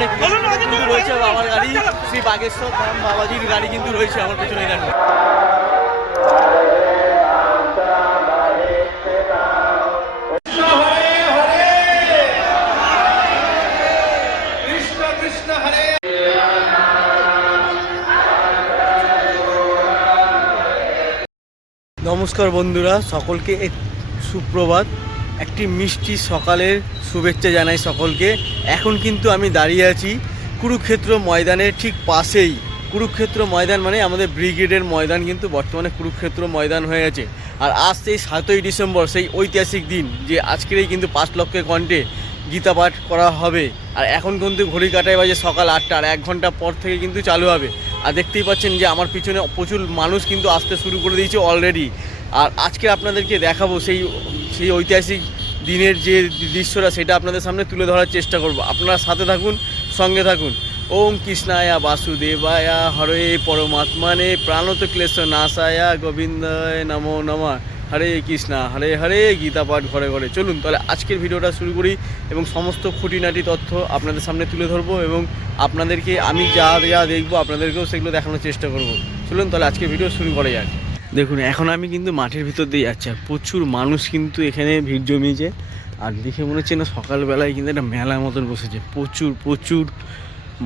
সামনে কিন্তু রয়েছে বাবার গাড়ি। শ্রী বাগেশ্বর ধাম বাবাজির গাড়ি কিন্তু রয়েছে আমার পেছনে গাড়ি নমস্কার বন্ধুরা, সকলকে সুপ্রভাত। একটি মিষ্টি সকালের শুভেচ্ছা জানাই সকলকে। এখন কিন্তু আমি দাঁড়িয়ে আছি কুরুক্ষেত্র ময়দানের ঠিক পাশেই। কুরুক্ষেত্র ময়দান মানে আমাদের ব্রিগেডের ময়দান কিন্তু বর্তমানে কুরুক্ষেত্র ময়দান হয়ে আছে। আর আজ সেই সাতই ডিসেম্বর, সেই ঐতিহাসিক দিন যে আজকেরই কিন্তু পাঁচ লক্ষের কণ্ঠে গীতা পাঠ করা হবে। আর এখন কিন্তু ঘড়ি কাটায় বাজে সকাল আটটা, আর এক ঘণ্টা পর থেকে কিন্তু চালু হবে। আর দেখতেই পাচ্ছেন যে আমার পিছনে প্রচুর মানুষ কিন্তু আসতে শুরু করে দিয়েছে অলরেডি। আর আজকে আপনাদেরকে দেখাবো সেই সেই ঐতিহাসিক দিনের যে দৃশ্যটা সেটা আপনাদের সামনে তুলে ধরার চেষ্টা করব। আপনারা সাথে থাকুন, সঙ্গে থাকুন। ওম কৃষ্ণায়া বাসুদেবায়া, হরে পরমাত্মানে প্রাণত ক্লেশ নাশায়া, গোবিন্দায় নমো নমঃ। হরে কৃষ্ণা, হরে হরে, গীতা পাঠ ঘরে ঘরে। চলুন, তাহলে আজকের ভিডিওটা শুরু করি এবং সমস্ত খুঁটিনাটি তথ্য আপনাদের সামনে তুলে ধরবো এবং আপনাদেরকে আমি যা যা দেখব আপনাদেরকেও সেগুলো দেখানোর চেষ্টা করব। চলুন, তাহলে আজকে ভিডিও শুরু করা যাক। দেখুন, এখন আমি কিন্তু মাঠের ভিতর দিয়ে যাচ্ছি আর প্রচুর মানুষ কিন্তু এখানে ভিড় জমিয়েছে। আর দেখে মনে হচ্ছে না সকালবেলায় কিন্তু একটা মেলার মতন বসেছে। প্রচুর প্রচুর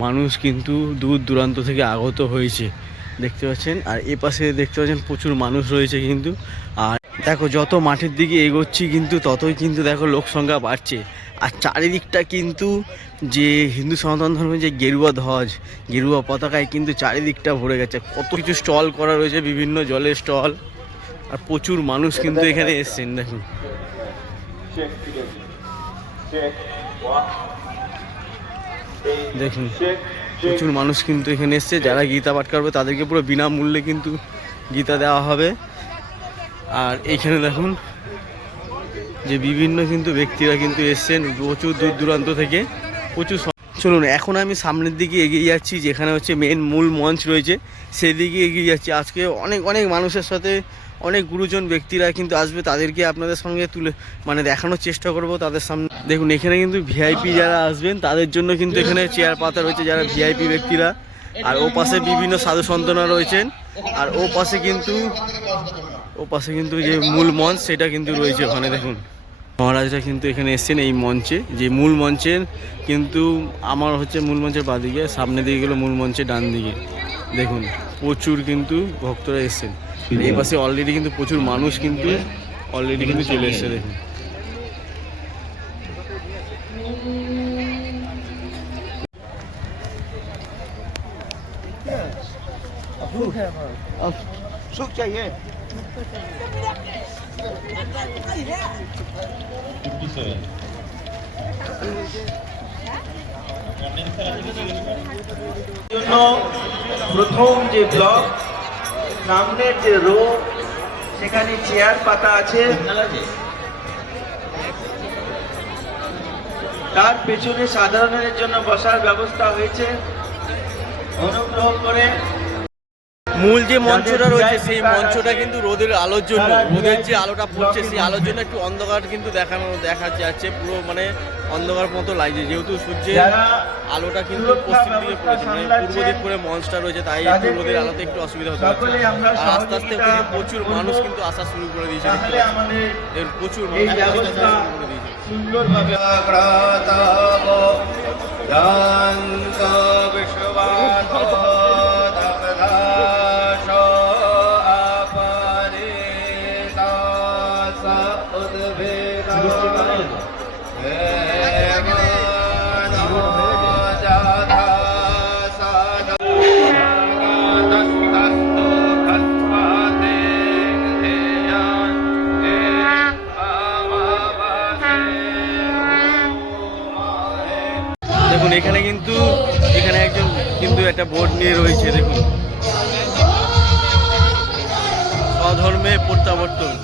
মানুষ কিন্তু দূর দূরান্ত থেকে আগত হয়েছে। দেখতে পাচ্ছেন? আর এ পাশে দেখতে পাচ্ছেন প্রচুর মানুষ রয়েছে কিন্তু। আর দেখো, যত মাঠের দিকে এগোচ্ছি কিন্তু ততই কিন্তু দেখো লোক সংখ্যা বাড়ছে। আর চারিদিকটা কিন্তু যে হিন্দু সনাতন ধর্মের যে গেরুয়া ধ্বজ গেরুয়া পতাকায় কিন্তু চারিদিকটা ভরে গেছে। কত কিছু স্টল করা রয়েছে বিভিন্ন জলের স্টল। আর প্রচুর মানুষ কিন্তু এখানে এসছেন দেখুন। দেখুন প্রচুর মানুষ কিন্তু এখানে এসছে যারা গীতা পাঠ করবে তাদেরকে পুরো বিনামূল্যে কিন্তু গীতা দেওয়া হবে। আর এইখানে দেখুন যে বিভিন্ন কিন্তু ব্যক্তিরা কিন্তু এসছেন প্রচুর দূর দূরান্ত থেকে, প্রচুর চলুন, এখন আমি সামনের দিকে এগিয়ে যাচ্ছি, যেখানে হচ্ছে মেন মূল মঞ্চ রয়েছে সেই দিকে এগিয়ে যাচ্ছি। আজকে অনেক অনেক মানুষের সাথে অনেক গুরুজন ব্যক্তিরা কিন্তু আসবে, তাদেরকে আপনাদের সঙ্গে তুলে মানে দেখানোর চেষ্টা করব তাদের সামনে। দেখুন, এখানে কিন্তু ভিআইপি যারা আসবেন, তাদের জন্য কিন্তু এখানে চেয়ার পাতা রয়েছে যারা ভিআইপি ব্যক্তিরা। আর ও পাশে বিভিন্ন সাধু সন্তনা রয়েছেন, আর ও পাশে কিন্তু ও পাশে কিন্তু যে মূল মঞ্চ, সেটা কিন্তু রয়েছে ওখানে, দেখুন। মহারাজরা কিন্তু এখানে এসছেন এই মঞ্চে। যে মূল মঞ্চের কিন্তু আমার হচ্ছে মূল মঞ্চের বাঁদিকে সামনে দিকে গেলো মূল মঞ্চের ডান দিকে। দেখুন, প্রচুর কিন্তু ভক্তরা এসছেন। এই পাশে অলরেডি কিন্তু প্রচুর মানুষ কিন্তু অলরেডি কিন্তু চলে এসছে, দেখুন। সুখ চাই হ্যাঁ। জন্য প্রথম যে ব্লক সামনের যে রো, সেখানে চেয়ার পাতা আছে। তার পেছনে সাধারণের জন্য বসার ব্যবস্থা হয়েছে। অনুগ্রহ করে মূল যে মঞ্চটা রয়েছে সেই মঞ্চটা কিন্তু রোদের আলোর জন্য। রোদের যে আলোটা পড়ছে সেই আলোর জন্য একটু অন্ধকার কিন্তু দেখানো দেখা যাচ্ছে। পুরো মানে অন্ধকার মতো লাগছে যেহেতু সূর্যের আলোটা কিন্তু পশ্চিম দিকে পড়েছে। মানে পূর্ব দিক করে মঞ্চটা রয়েছে তাই একটু রোদের আলোতে একটু অসুবিধা হতে পারছে। আর আস্তে আস্তে প্রচুর মানুষ কিন্তু আসা শুরু করে দিয়েছে প্রচুর মানুষ আস্তে আস্তে শুরু করে দিয়েছে। সুন্দরভাবে স্বধর্মে প্রত্যাবর্তন।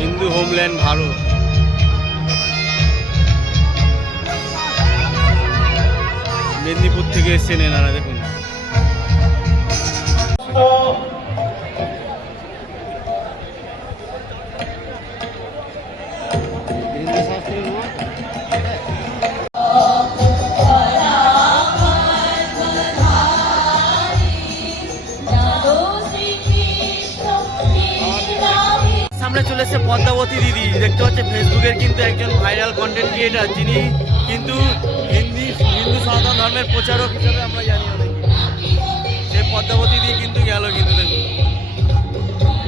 হিন্দু হোমল্যান্ড ভারত। মেদিনীপুর থেকে এসছেন এনারা দেখুন। আসছে পদ্মাবতী দিদি। দেখতে পাচ্ছে ফেসবুকের কিন্তু একজন ভাইরাল কন্টেন্ট ক্রিয়েটার যিনি কিন্তু হিন্দি, হিন্দু সনাতন ধর্মের প্রচারক হিসেবে আমরা জানি অনেকে। সে পদ্মাবতী দিয়ে কিন্তু গেল কিন্তু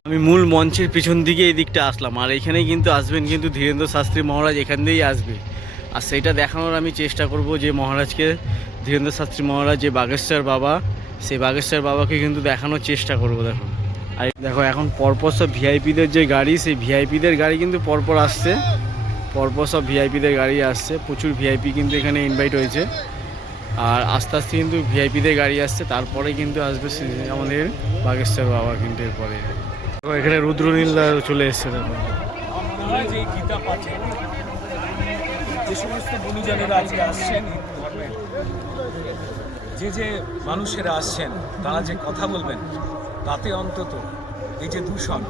আমি মূল মঞ্চের পিছন দিকে এই দিকটা আসলাম, আর এখানেই কিন্তু আসবেন কিন্তু ধীরেন্দ্র শাস্ত্রী মহারাজ, এখান দিয়েই আসবে। আর সেইটা দেখানোর আমি চেষ্টা করব যে মহারাজকে, ধীরেন্দ্র শাস্ত্রী মহারাজ, যে বাগেশ্বর বাবা, সেই বাগেশ্বর বাবাকে কিন্তু দেখানোর চেষ্টা করব দেখো আর দেখো, এখন পরপর সব ভিআইপিদের যে গাড়ি, সেই ভিআইপিদের গাড়ি কিন্তু পরপর আসছে। পরপর সব ভিআইপিদের গাড়ি আসছে। প্রচুর ভিআইপি কিন্তু এখানে ইনভাইট হয়েছে। আর আস্তে আস্তে কিন্তু ভিআইপিদের গাড়ি আসছে। তারপরে কিন্তু আসবে আমাদের বাগেশ্বর বাবা কিন্তু এরপরে। এখানে রুদ্রনীল চলে এসছে আসছেন, যে যে মানুষেরা আসছেন, তারা যে কথা বলবেন তাতে অন্তত এই যে দূষণ।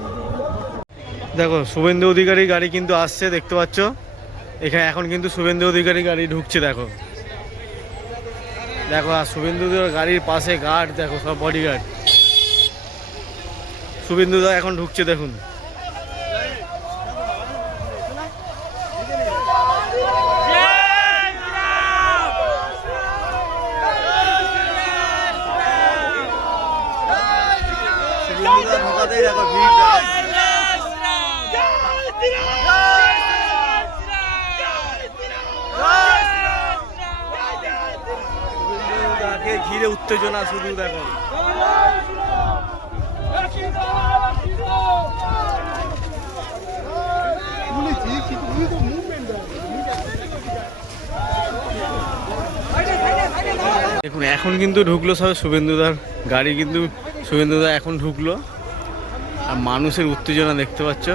দেখো, শুভেন্দু অধিকারী গাড়ি কিন্তু আসছে, দেখতে পাচ্ছ? এখানে এখন কিন্তু শুভেন্দু অধিকারী গাড়ি ঢুকছে, দেখো। দেখো, আর শুভেন্দু গাড়ির পাশে গার্ড দেখো, সব বডি গার্ড শুভেন্দু এখন ঢুকছে, দেখুন শুভেন্দু দা ঢোকাতেই দেখো ভিড় দেখো। তাকে ঘিরে উত্তেজনা শুধু দেখো। দেখুন, এখন কিন্তু ঢুকলো সব শুভেন্দুদার গাড়ি, কিন্তু শুভেন্দুদা এখন ঢুকলো। আর মানুষের উত্তেজনা দেখতে পাচ্ছ।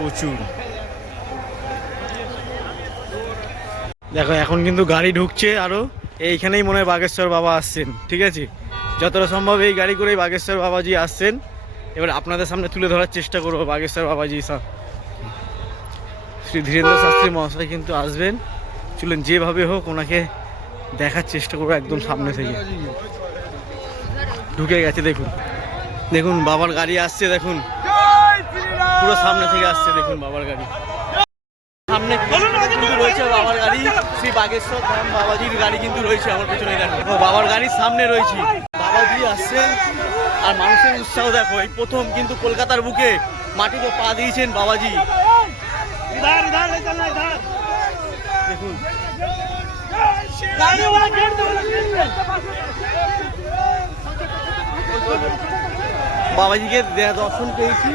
প্রচুর। দেখো, এখন কিন্তু গাড়ি ঢুকছে আরও এইখানেই মনে হয় বাগেশ্বর বাবা আসছেন, ঠিক আছে? যতটা সম্ভব এই গাড়ি করেই বাগেশ্বর বাবাজি আসছেন। এবার আপনাদের সামনে তুলে ধরার চেষ্টা করব বাগেশ্বর বাবাজি সা- শ্রী ধীরেন্দ্র শাস্ত্রী মহাশয় কিন্তু আসবেন। চলুন, যেভাবে হোক ওনাকে দেখার চেষ্টা করব একদম সামনে থেকে। ঢুকে গেছে, দেখুন। দেখুন, বাবার গাড়ি আসছে, দেখুন। পুরো সামনে থেকে আসছে দেখুন বাবার গাড়ি। সামনে কিন্তু রয়েছে বাবার গাড়ি শ্রী বাগেশ্বর ধাম বাবাজির গাড়ি কিন্তু রয়েছে আমার পেছনে দেখো বাবার গাড়ির সামনে রয়েছে। বাবাজি আসছেন আর মানুষের উৎসাহ দেখো এই প্রথম কিন্তু কলকাতার বুকে মাটিতে পা দিয়েছেন বাবাজি। দেখুন। বাবাজিকে দর্শন পেয়েছি।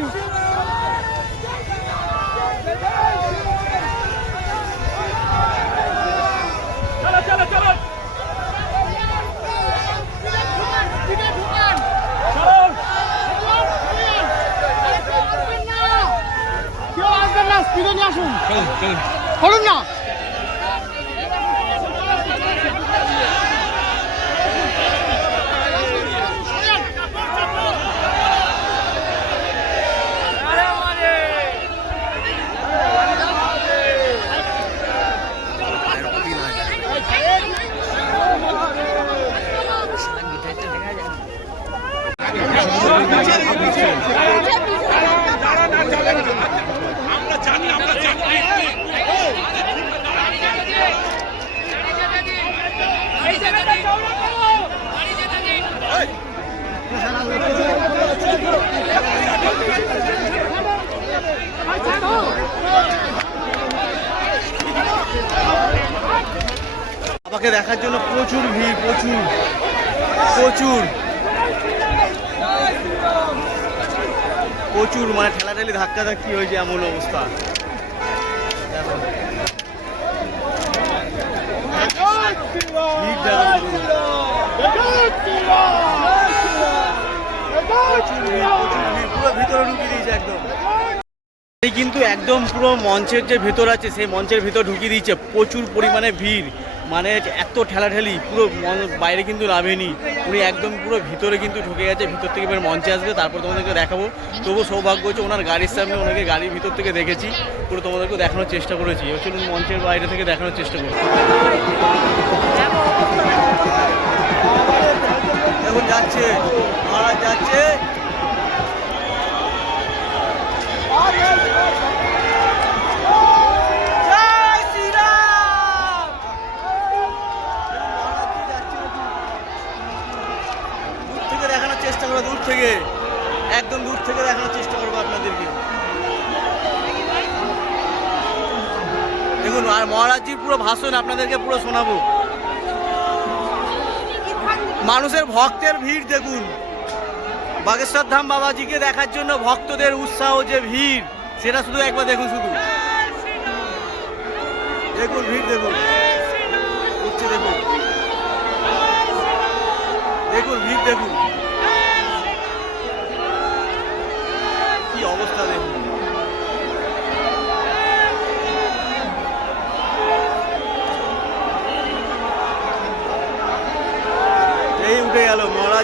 করুন না বাবাকে দেখার জন্য প্রচুর ভিড়, প্রচুর প্রচুর। প্রচুর মানে ঠেলাঠেলি ধাক্কা ধাক্কি হয়েছে এমন অবস্থা। পুরো ভিতরে ঢুকিয়ে দিয়েছে একদম কিন্তু একদম পুরো মঞ্চের যে ভেতর আছে, সেই মঞ্চের ভেতর ঢুকিয়ে দিয়েছে। প্রচুর পরিমাণে ভিড়। মানে এত ঠেলাঠেলি, পুরো বাইরে কিন্তু নামেনি। উনি একদম পুরো ভিতরে কিন্তু ঢুকে গেছে, ভিতর থেকে এবার মঞ্চে আসবে, তারপর তোমাদেরকে দেখাবো। তবু সৌভাগ্য হচ্ছে ওনার গাড়ির সামনে ওনাকে গাড়ির ভিতর থেকে দেখেছি, পুরো তোমাদেরকে দেখানোর চেষ্টা করেছি। এবার চলুন মঞ্চের বাইরে থেকে দেখানোর চেষ্টা করছি এখন যাচ্ছে যাচ্ছে করব দূর থেকে, একদম দূর থেকে দেখানোর চেষ্টা করব আপনাদেরকে। দেখুন, আর মহারাজজির পুরো ভাষণ আপনাদেরকে পুরো শোনাবো। মানুষের ভক্তের ভিড় দেখুন। বাগেশ্বর ধাম বাবাজিকে দেখার জন্য ভক্তদের উৎসাহ যে ভিড়, সেটা শুধু একবার দেখুন শুধু। দেখুন, ভিড় দেখুন। দেখুন। দেখুন, ভিড় দেখুন।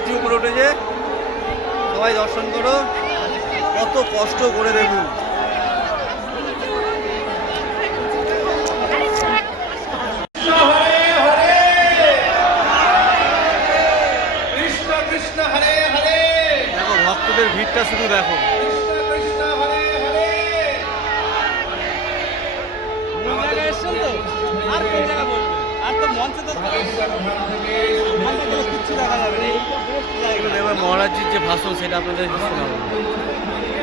মহারাজজি উপরে উঠেছে। সবাই দর্শন করো। কত কষ্ট করে দেখুন দেখো, ভক্তদের ভিড়টা শুধু দেখো। আর মহারাজজির যে ভাষণ সেটা আপনাদের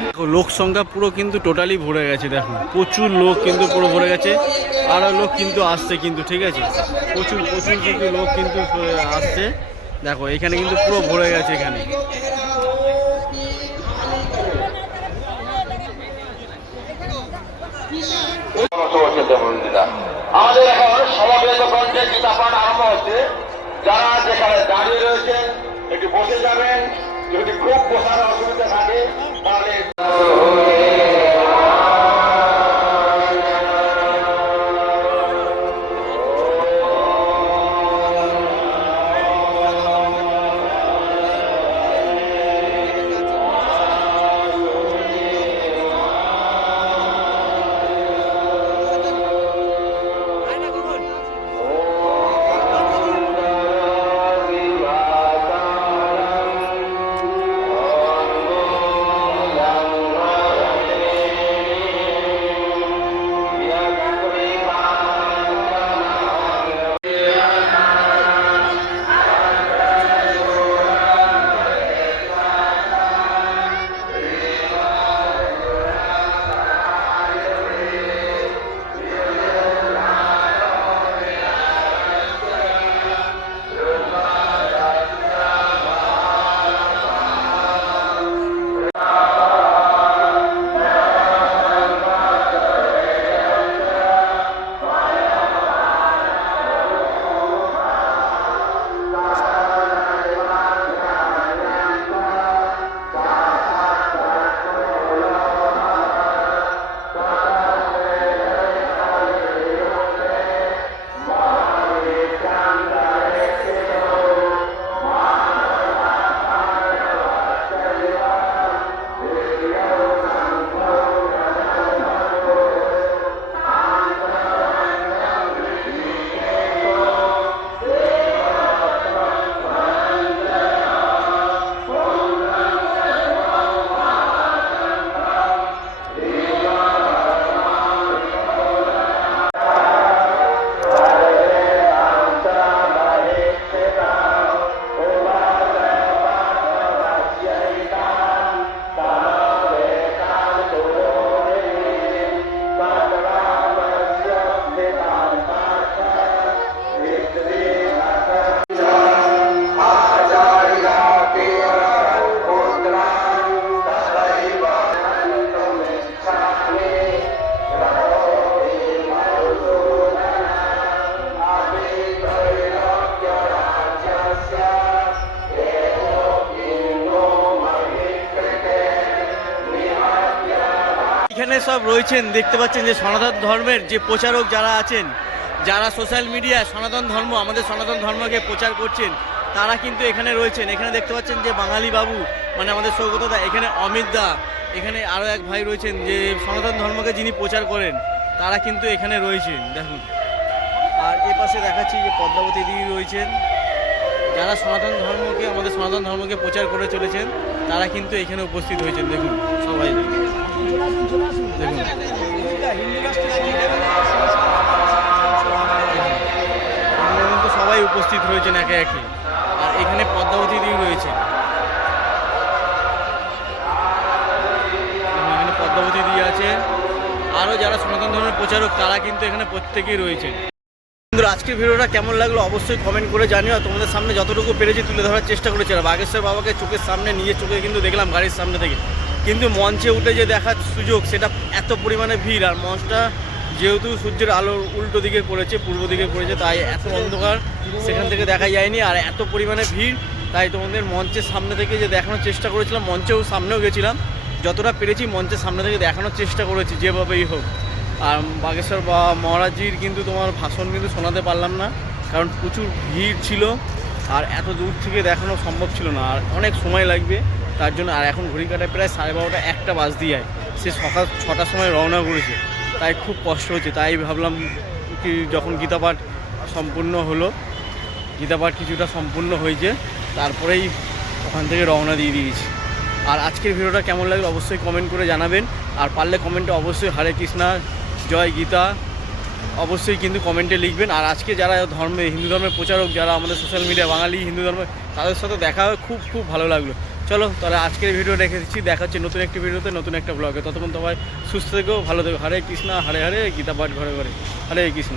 দেখো, লোক সংখ্যা পুরো কিন্তু টোটালি ভরে গেছে দেখুন প্রচুর লোক কিন্তু পুরো ভরে গেছে আরও লোক কিন্তু আসছে কিন্তু ঠিক আছে? প্রচুর প্রচুর কিন্তু লোক কিন্তু আসছে। দেখো এখানে কিন্তু পুরো ভরে গেছে এখানে। আমাদের এখন সমাবেত গীতা পাঠ আরম্ভ হচ্ছে, যারা যেখানে দাঁড়িয়ে রয়েছেন একটু বসে যাবেন। যদি খুব বসার অসুবিধা থাকে, তাহলে এখানে সব রয়েছেন, দেখতে পাচ্ছেন যে সনাতন ধর্মের যে প্রচারক যারা আছেন, যারা সোশ্যাল মিডিয়া সনাতন ধর্ম, আমাদের সনাতন ধর্মকে প্রচার করছেন, তারা কিন্তু এখানে রয়েছেন। এখানে দেখতে পাচ্ছেন যে বাঙালি বাবু মানে আমাদের সৌগতদা এখানে অমিত দা, এখানে আরও এক ভাই রয়েছেন যে সনাতন ধর্মকে যিনি প্রচার করেন, তারা কিন্তু এখানে রয়েছেন। দেখুন। আর এ পাশে দেখাচ্ছি যে পদ্মাবতী দিদি রয়েছেন, যারা সনাতন ধর্মকে, আমাদের সনাতন ধর্মকে প্রচার করে চলেছেন, তারা কিন্তু এখানে উপস্থিত হয়েছেন। দেখুন, সবাই। কিন্তু এখানে প্রত্যেকেই রয়েছে বন্ধুরা, আজকের ভিডিওটা কেমন লাগল অবশ্যই কমেন্ট করে জানিও। তোমাদের সামনে যতটুকু পেরেছি তুলে ধরার চেষ্টা করেছি। আর বাগেশ্বর বাবাকে চোখের সামনে, নিজের চোখে কিন্তু দেখলাম গাড়ির সামনে থেকে। কিন্তু মঞ্চে উঠে যে দেখার সুযোগ, সেটা এত পরিমাণে ভিড়। আর মঞ্চটা যেহেতু সূর্যের আলোর উল্টো দিকে পড়েছে, পূর্ব দিকে পড়েছে, তাই এত অন্ধকার সেখান থেকে দেখা যায়নি। আর এত পরিমাণে ভিড়, তাই তোমাদের মঞ্চের সামনে থেকে যে দেখানোর চেষ্টা করেছিলাম, মঞ্চেও সামনেও গেছিলাম। যতটা পেরেছি মঞ্চের সামনে থেকে দেখানোর চেষ্টা করেছি, যেভাবেই হোক। আর বাগেশ্বর বা মহারাজির কিন্তু তোমার ভাষণ কিন্তু শোনাতে পারলাম না, কারণ প্রচুর ভিড় ছিল আর এত দূর থেকে দেখানো সম্ভব ছিল না, আর অনেক সময় লাগবে। তার জন্য আর এখন ঘড়ি কাটায় প্রায় সাড়ে বারোটা একটা বাজ দিয়ে যায় সে সকাল ছটার সময় রওনা করেছে, তাই খুব কষ্ট হচ্ছে। তাই ভাবলাম কি যখন গীতাপাঠ সম্পূর্ণ হলো, গীতাপাঠ কিছুটা সম্পূর্ণ হয়েছে, তারপরেই ওখান থেকে রওনা দিয়ে দিয়েছি। আর আজকের ভিডিওটা কেমন লাগল অবশ্যই কমেন্ট করে জানাবেন, আর পারলে কমেন্টে অবশ্যই হরে কৃষ্ণা জয় গীতা, অবশ্যই কিন্তু কমেন্টে লিখবেন। আর আজকে যারা ধর্মে, হিন্দু ধর্মের প্রচারক, যারা আমাদের সোশ্যাল মিডিয়া, বাঙালি হিন্দু ধর্মে, তাদের সাথে দেখা হয়ে খুব খুব ভালো লাগল। চলো, তাহলে আজকের ভিডিও রেখে দিচ্ছি। দেখা হচ্ছে নতুন একটি ভিডিওতে নতুন একটা ব্লগে ততক্ষণ তোমায় সুস্থ থেকো, ভালো থেকো। হরে কৃষ্ণা, হরে হরে, গীতা পাঠ ঘরে ঘরে। হরে কৃষ্ণ।